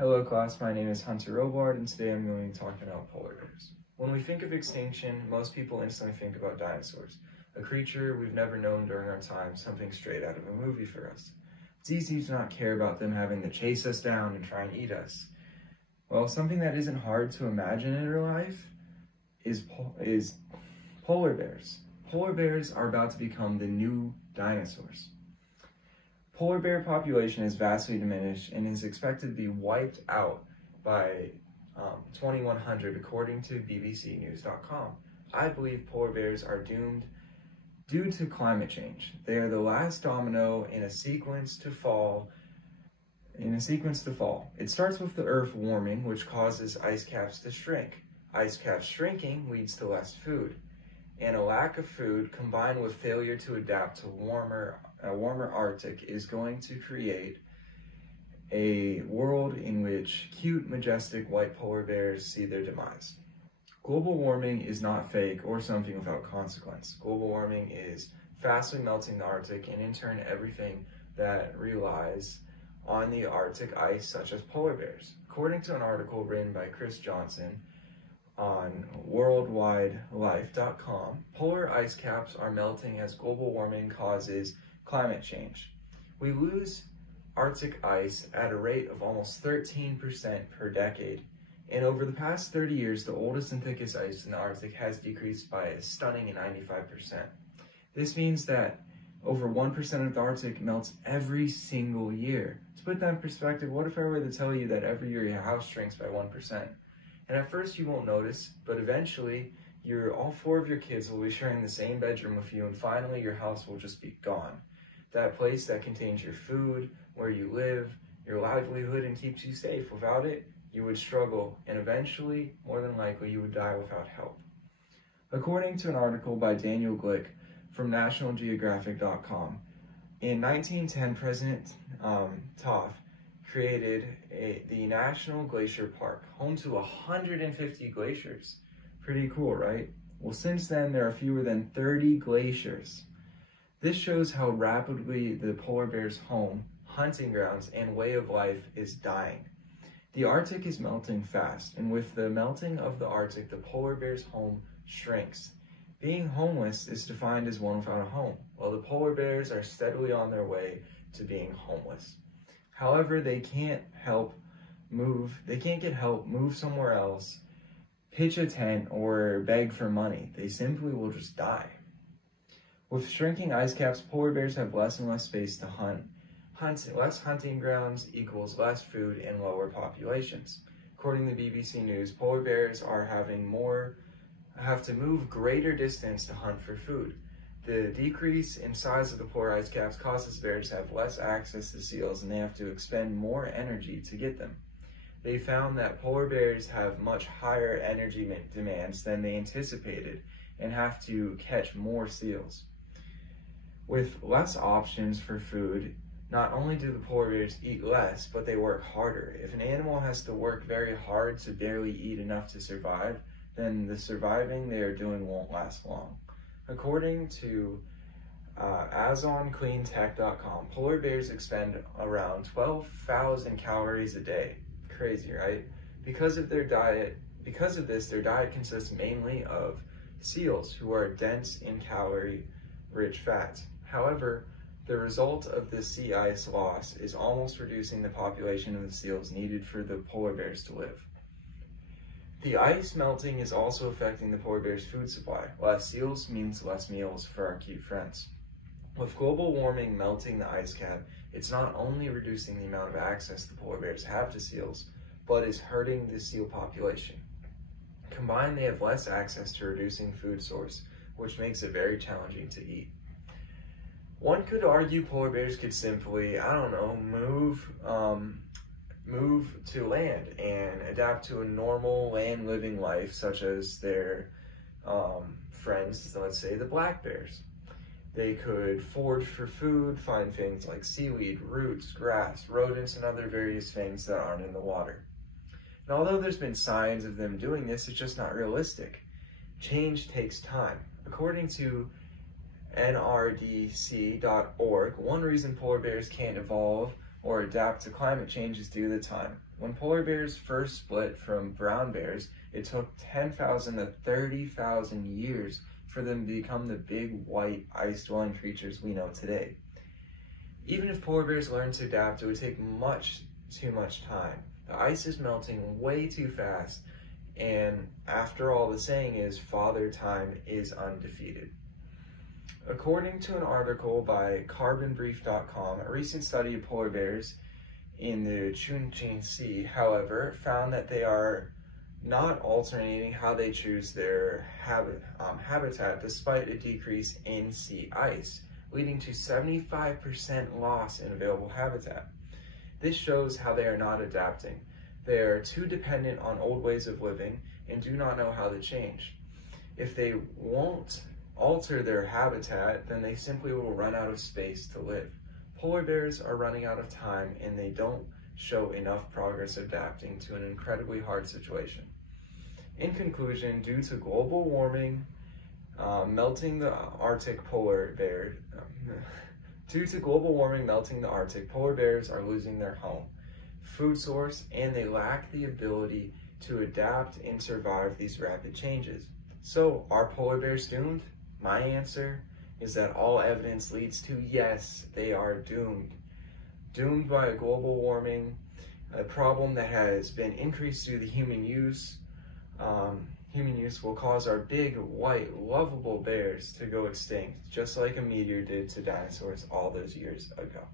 Hello class, my name is Hunter Robillard, and today I'm going to be talking about polar bears. When we think of extinction, most people instantly think about dinosaurs, a creature we've never known during our time, something straight out of a movie for us. It's easy to not care about them having to chase us down and try and eat us. Well, something that isn't hard to imagine in real life is polar bears. Polar bears are about to become the new dinosaurs. Polar bear population is vastly diminished and is expected to be wiped out by 2100 according to bbcnews.com. I believe polar bears are doomed due to climate change. They are the last domino in a sequence to fall. It starts with the Earth warming, which causes ice caps to shrink. Ice caps shrinking leads to less food, and a lack of food combined with failure to adapt to a warmer Arctic is going to create a world in which cute, majestic white polar bears see their demise. Global warming is not fake or something without consequence. Global warming is fastly melting the Arctic, and in turn everything that relies on the Arctic ice, such as polar bears. According to an article written by Chris Johnson on worldwidelife.com, polar ice caps are melting as global warming causes climate change. We lose Arctic ice at a rate of almost 13% per decade. And over the past 30 years, the oldest and thickest ice in the Arctic has decreased by a stunning 95%. This means that over 1% of the Arctic melts every single year. To put that in perspective, what if I were to tell you that every year your house shrinks by 1%? And at first you won't notice, but eventually all four of your kids will be sharing the same bedroom with you, and finally your house will just be gone. That place that contains your food, where you live, your livelihood, and keeps you safe. Without it, you would struggle, and eventually, more than likely, you would die without help. According to an article by Daniel Glick from nationalgeographic.com, in 1910, President Taft created the National Glacier Park, home to 150 glaciers. Pretty cool, right? Well, since then, there are fewer than 30 glaciers. This shows how rapidly the polar bear's home, hunting grounds, and way of life is dying. The Arctic is melting fast, and with the melting of the Arctic, the polar bear's home shrinks. Being homeless is defined as one without a home, while the polar bears are steadily on their way to being homeless. However, they can't get help, move somewhere else, pitch a tent, or beg for money. They simply will just die. With shrinking ice caps, polar bears have less and less space to hunt. Less hunting grounds equals less food and lower populations. According to BBC News, polar bears are have to move greater distance to hunt for food. The decrease in size of the polar ice caps causes bears to have less access to seals, and they have to expend more energy to get them. They found that polar bears have much higher energy demands than they anticipated and have to catch more seals. With less options for food, not only do the polar bears eat less, but they work harder. If an animal has to work very hard to barely eat enough to survive, then the surviving they are doing won't last long. According to AzonCleanTech.com, polar bears expend around 12,000 calories a day. Crazy, right? Because of this, their diet consists mainly of seals, who are dense in calorie-rich fats. However, the result of this sea ice loss is almost reducing the population of the seals needed for the polar bears to live. The ice melting is also affecting the polar bear's food supply. Less seals means less meals for our cute friends. With global warming melting the ice cap, it's not only reducing the amount of access the polar bears have to seals, but is hurting the seal population. Combined, they have less access to reducing food source, which makes it very challenging to eat. One could argue polar bears could simply, move to land and adapt to a normal land living life, such as their friends, let's say the black bears. They could forage for food, find things like seaweed, roots, grass, rodents, and other various things that aren't in the water. And although there's been signs of them doing this, it's just not realistic. Change takes time. According to NRDC.org, one reason polar bears can't evolve or adapt to climate change is due to time. When polar bears first split from brown bears, it took 10,000 to 30,000 years for them to become the big white ice-dwelling creatures we know today. Even if polar bears learned to adapt, it would take much too much time. The ice is melting way too fast, and after all, the saying is, Father Time is undefeated. According to an article by carbonbrief.com, a recent study of polar bears in the Chongqing Sea, however, found that they are not alternating how they choose their habitat despite a decrease in sea ice, leading to 75% loss in available habitat. This shows how they are not adapting. They are too dependent on old ways of living and do not know how to change. If they won't alter their habitat, then they simply will run out of space to live. Polar bears are running out of time, and they don't show enough progress adapting to an incredibly hard situation. In conclusion, due to global warming, melting the Arctic, polar bears are losing their home, food source, and they lack the ability to adapt and survive these rapid changes. So, are polar bears doomed? My answer is that all evidence leads to yes, they are doomed. Doomed by a global warming, a problem that has been increased due to human use. Human use will cause our big, white, lovable bears to go extinct, just like a meteor did to dinosaurs all those years ago.